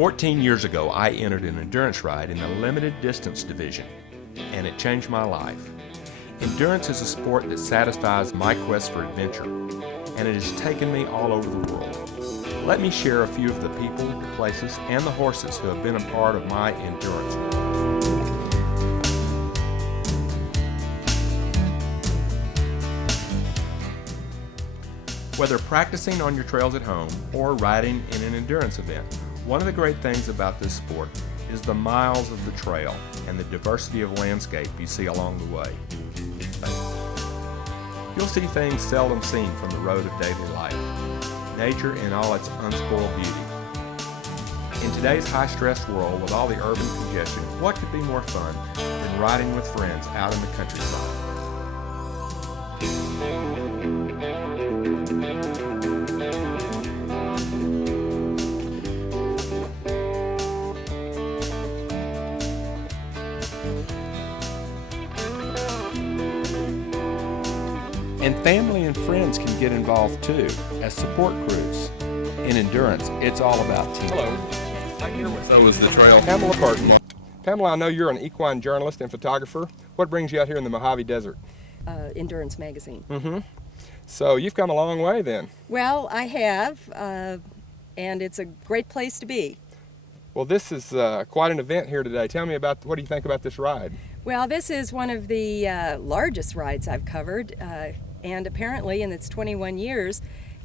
14 years ago, I entered an endurance ride in the limited distance division, and it changed my life. Endurance is a sport that satisfies my quest for adventure, and it has taken me all over the world. Let me share a few of the people, places, and the horses who have been a part of my endurance. Whether practicing on your trails at home or riding in an endurance event, one of the great things about this sport is the miles of the trail and the diversity of landscape you see along the way. You'll see things seldom seen from the road of daily life, nature in all its unspoiled beauty. In today's high-stress world with all the urban congestion, what could be more fun than riding with friends out in the countryside? And family and friends can get involved too, as support crews. In endurance, it's all about teamwork. Hello, I'm here with so is the trail. Pamela Parton. Pamela, I know you're an equine journalist and photographer. What brings you out here in the Mojave Desert? Endurance magazine. So you've come a long way then. Well, I have, and it's a great place to be. Well, this is quite an event here today. Tell me about, what do you think about this ride? Well, this is one of the largest rides I've covered, and apparently in its 21 years,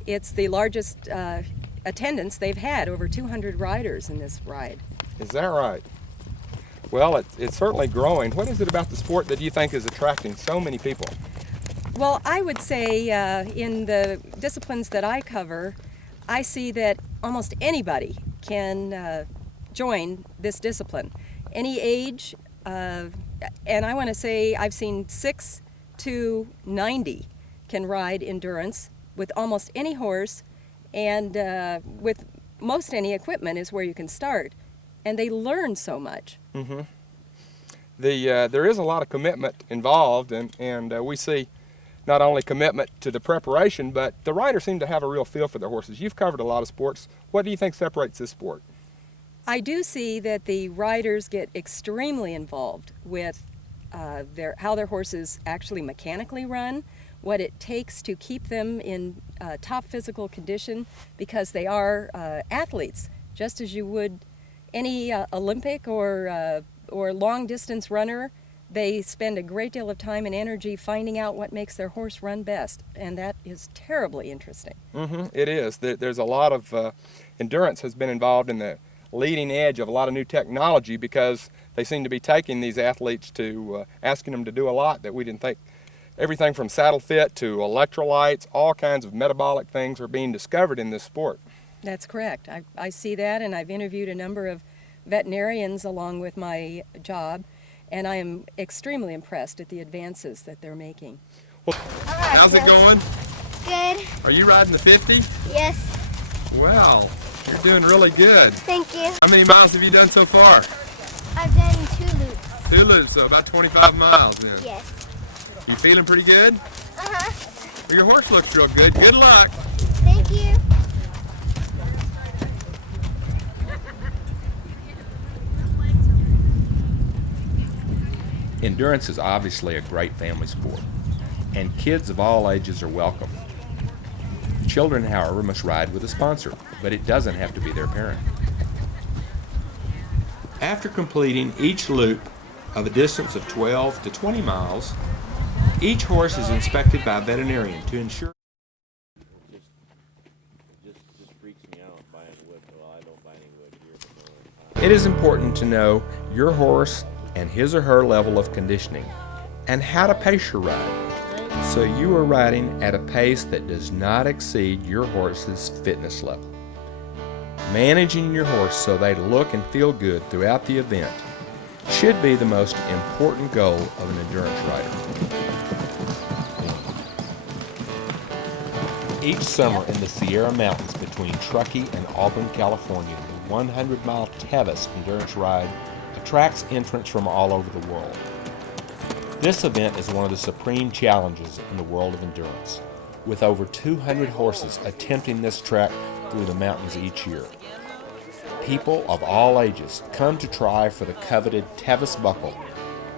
it's the largest attendance they've had, over 200 riders in this ride. Is that right? Well, it's certainly growing. What is it about the sport that you think is attracting so many people? Well, I would say in the disciplines that I cover, I see that almost anybody can join this discipline. Any age, and I want to say I've seen 6 to 90 can ride endurance with almost any horse, and with most any equipment is where you can start. And they learn so much. There is a lot of commitment involved, and we see not only commitment to the preparation, but the riders seem to have a real feel for their horses. You've covered a lot of sports. What do you think separates this sport? I do see that the riders get extremely involved with how their horses actually mechanically run, what it takes to keep them in top physical condition, because they are athletes, just as you would any Olympic or long distance runner. They spend a great deal of time and energy finding out what makes their horse run best, and that is terribly interesting. It is. There's a lot of endurance has been involved in the leading edge of a lot of new technology, because they seem to be taking these athletes to asking them to do a lot that we didn't think. Everything from saddle fit to electrolytes, all kinds of metabolic things are being discovered in this sport. That's correct. I see that, and I've interviewed a number of veterinarians along with my job, and I am extremely impressed at the advances that they're making. Well, how's it going? Good. Are you riding the 50? Yes. Well, you're doing really good. Thank you. How many miles have you done so far? I've done 2 loops. 2 loops, so about 25 miles then. Yes. You feeling pretty good? Uh-huh. Well, your horse looks real good. Good luck. Thank you. Endurance is obviously a great family sport, and kids of all ages are welcome. Children, however, must ride with a sponsor, but it doesn't have to be their parent. After completing each loop of a distance of 12 to 20 miles, each horse is inspected by a veterinarian to ensure. It is important to know your horse and his or her level of conditioning and how to pace your ride, so you are riding at a pace that does not exceed your horse's fitness level. Managing your horse so they look and feel good throughout the event should be the most important goal of an endurance rider. Each summer in the Sierra Mountains between Truckee and Auburn, California, the 100-mile Tevis endurance ride attracts entrants from all over the world. This event is one of the supreme challenges in the world of endurance, with over 200 horses attempting this track through the mountains each year. people of all ages come to try for the coveted Tevis buckle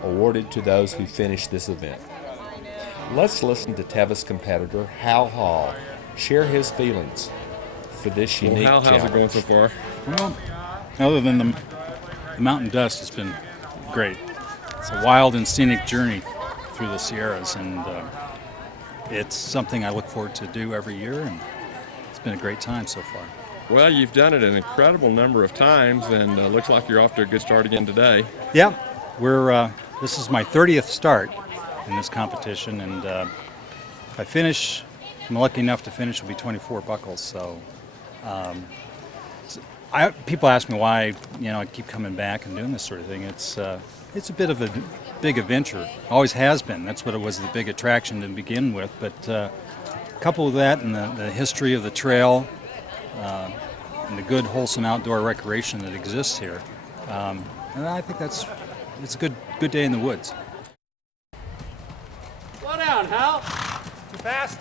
awarded to those who finish this event. Let's listen to Tevis competitor Hal Hall share his feelings for this unique Hal, how's it going challenge. so far? Well, other than the mountain dust, it's been great. It's a wild and scenic journey through the Sierras, and it's something I look forward to do every year, and it's been a great time so far. Well, you've done it an incredible number of times, and looks like you're off to a good start again today. Yeah, this is my 30th start in this competition, and if I finish, I'm lucky enough to finish, will be 24 buckles. So, people ask me why I keep coming back and doing this sort of thing. It's a bit of a big adventure. Always has been. That's what it was, the big attraction to begin with. But coupled with that and the history of the trail and the good, wholesome outdoor recreation that exists here, and I think it's a good day in the woods. Slow down, Hal. Too fast.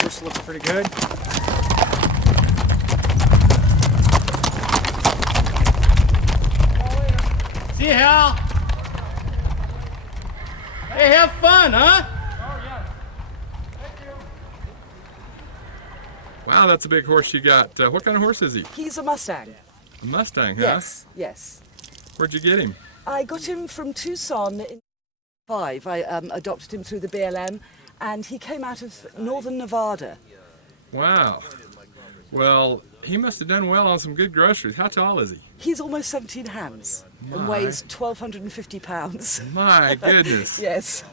Horse looks pretty good. See you, Hal. Hey, have fun, huh? Wow, that's a big horse you got. What kind of horse is he? He's a Mustang. A Mustang, huh? Yes, yes. Where'd you get him? I got him from Tucson in 5. I adopted him through the BLM, and he came out of northern Nevada. Wow. Well, he must have done well on some good groceries. How tall is he? He's almost 17 hands and weighs 1,250 pounds. My goodness. Yes.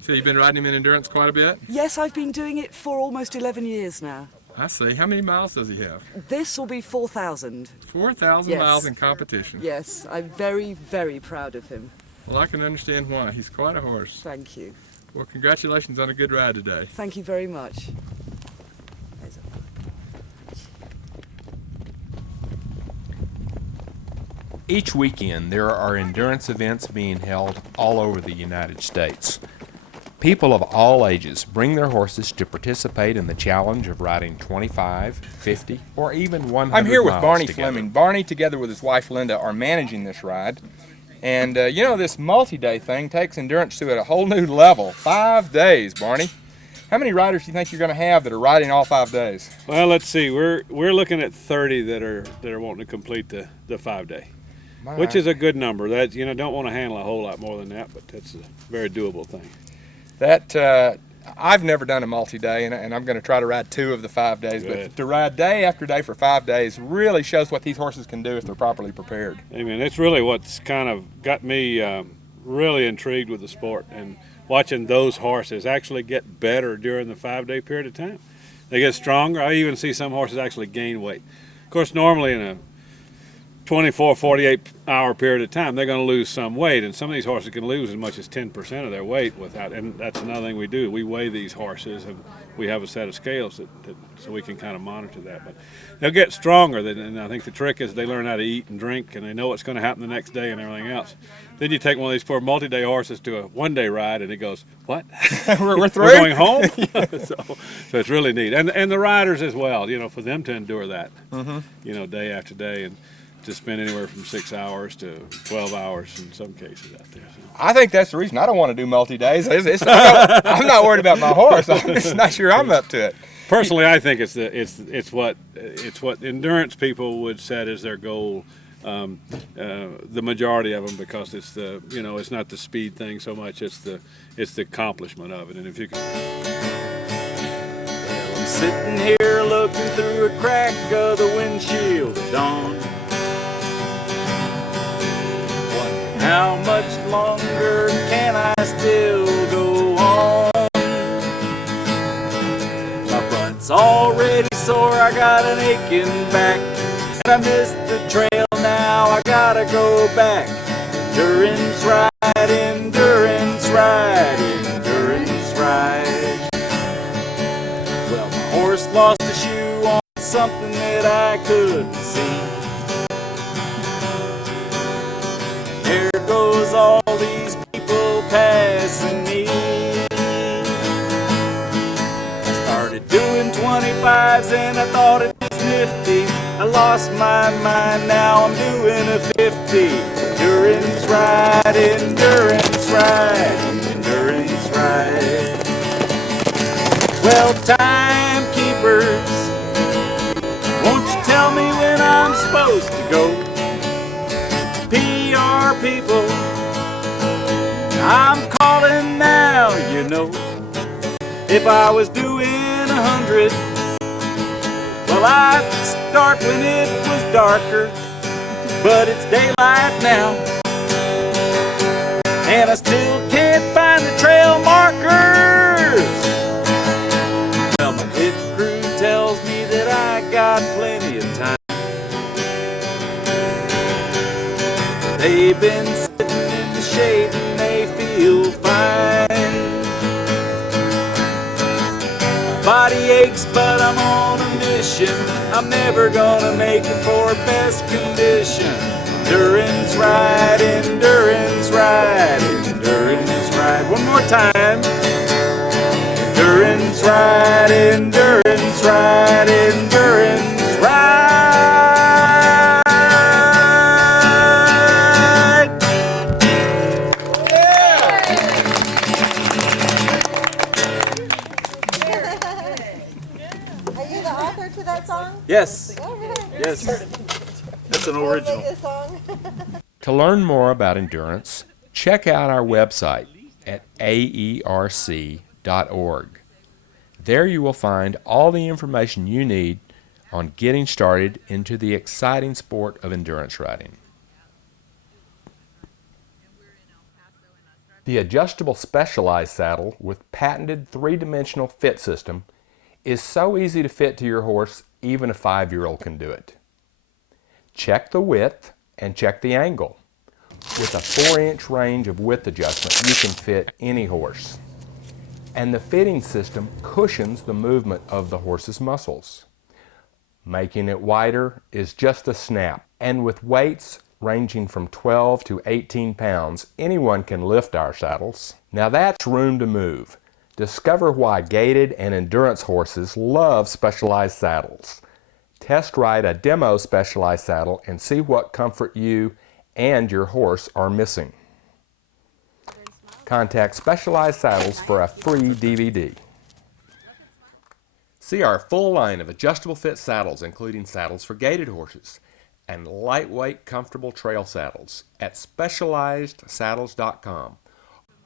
So you've been riding him in endurance quite a bit? Yes, I've been doing it for almost 11 years now. I see. How many miles does he have? This will be 4,000. 4,000 Yes. miles in competition. Yes, I'm very, very proud of him. Well, I can understand why. He's quite a horse. Thank you. Well, congratulations on a good ride today. Thank you very much. Each weekend, there are endurance events being held all over the United States. People of all ages bring their horses to participate in the challenge of riding 25, 50, or even 100 I'm here with miles Barney together. Fleming. Barney, together with his wife Linda, are managing this ride. And this multi-day thing takes endurance to a whole new level. 5 days, Barney. How many riders do you think you're going to have that are riding all 5 days? Well, let's see. We're looking at 30 that are wanting to complete the 5-day, which is a good number. That don't want to handle a whole lot more than that, but that's a very doable thing. That I've never done a multi-day, and I'm going to try to ride 2 of the 5 days. Good. But to ride day after day for 5 days really shows what these horses can do if they're properly prepared. I mean, it's really what's kind of got me really intrigued with the sport, and watching those horses actually get better during the 5-day period of time. They get stronger. I even see some horses actually gain weight. Of course, normally in a 24, 48-hour period of time, they're going to lose some weight, and some of these horses can lose as much as 10% of their weight without, and that's another thing we do. We weigh these horses, and we have a set of scales so we can kind of monitor that. But they'll get stronger, and I think the trick is they learn how to eat and drink, and they know what's going to happen the next day and everything else. Then you take one of these poor multi-day horses to a 1-day ride, and it goes, what? we're through? We're going home? so it's really neat. And the riders as well, for them to endure that, day after day, and to spend anywhere from 6 hours to 12 hours in some cases out there. So. I think that's the reason I don't want to do multi-days. I'm not worried about my horse. I'm just not sure I'm up to it. Personally, I think it's what endurance people would set as their goal. The majority of them, because it's it's not the speed thing so much. It's the accomplishment of it. And if you can. Well, I'm sitting here looking through a crack of the windshield at dawn. How much longer can I still go on? My front's already sore, I got an aching back, and I missed the trail now, I gotta go back. Endurance ride, endurance ride, endurance ride. Well, my horse lost a shoe on something that I couldn't see. There goes all these people passing me. I started doing 25s and I thought it was new. thrifty. I lost my mind, now I'm doing a 50. Endurance ride, endurance ride, endurance ride. Well, timekeepers, won't you tell me when I'm supposed to go? PR people, I'm calling now, you know. If I was doing 100, well, I'd start when it was darker, but it's daylight now, and I still can't find the trail markers. Well, my pit crew tells me that I got plenty of time. They've been sitting in the shade and they feel fine. Body aches, but I'm on a mission. I'm never gonna make it for best condition. Endurance ride, endurance ride, endurance ride. One more time. Endurance ride, endurance ride, endurance ride. Are you the author to that song? Yes. Okay. Yes. That's an original. This song. To learn more about endurance, check out our website at aerc.org. There you will find all the information you need on getting started into the exciting sport of endurance riding. The adjustable Specialized saddle with patented three-dimensional fit system is so easy to fit to your horse, even a 5-year-old can do it. Check the width and check the angle. With a 4-inch range of width adjustment, you can fit any horse. And the fitting system cushions the movement of the horse's muscles. Making it wider is just a snap, and with weights ranging from 12 to 18 pounds, anyone can lift our saddles. Now that's room to move. Discover why gaited and endurance horses love Specialized saddles. Test ride a demo Specialized saddle and see what comfort you and your horse are missing. Contact Specialized Saddles for a free DVD. See our full line of adjustable fit saddles, including saddles for gaited horses and lightweight, comfortable trail saddles at specializedsaddles.com.